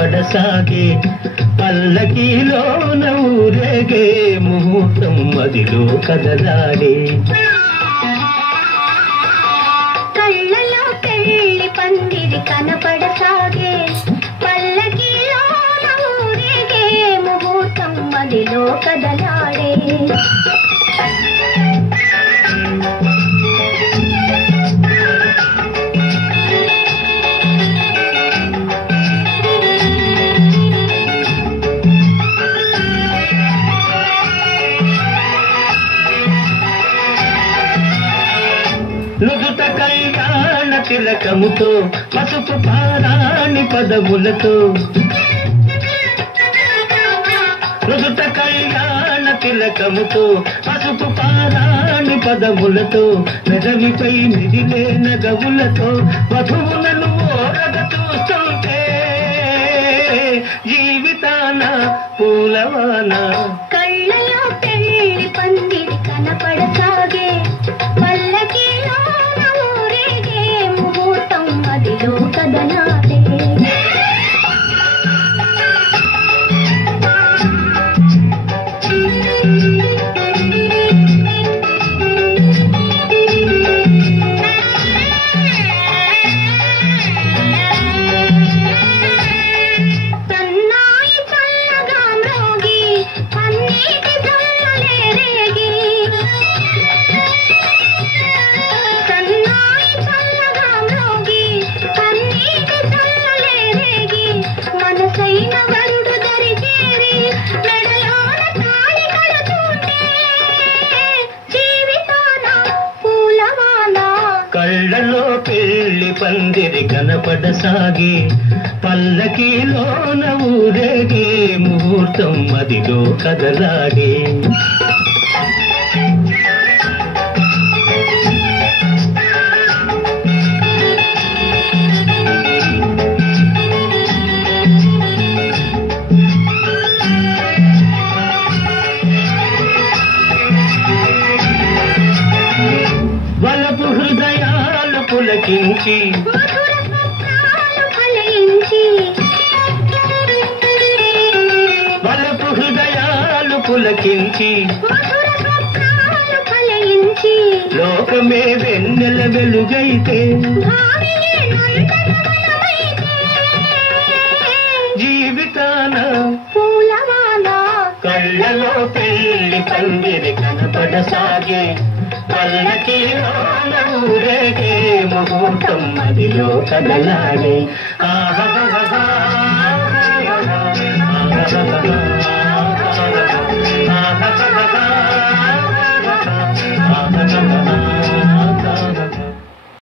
కనపడసాగే పల్లకీలోన ఊరేగే ముహూర్తం మదిలో కదలాడే కళ్ళలో పెళ్లి పందిరి కనపడసాగే పల్లకీలోన ఊరేగే ముహూర్తం మదిలో కదలాడే నుదుట కళ్యాణ తిలకముతో పసుపు పారాణి పదములతో నుదుట కళ్యాణ తిలకముతో పసుపు పారాణి పదములతో మెదవిపై మిదిలే నగవులతో వధువులను ఓరగ చూస్తుంటే జీవితాన పూలవాన కళ్ళలో పెళ్లి పందిరి కనపడసాగే పల్లకీలోన ఊరేగే ముహూర్తం మదిలో కదలాడే కళ్ళలో పెళ్లి పందిరి కనపడసాగే పల్లకీలోన ఊరేగే ముహూర్తం మదిలో కదలాడే వలపు హృదయాలు పులకించి మధుర స్వప్నాలు ఫలించి వలపు హృదయాలు పులకించి మధుర స్వప్నాలు ఫలించి లోకమే వెన్నెల వెలుగైతే భావియే నందనవనమైతే జీవితాన పూలవాన కళ్ళలో పెళ్లి పందిరి కనపడసాగే పల్లకీలోన ఊరేగే ముహూర్తం మదిలో కదలాడే ఆహా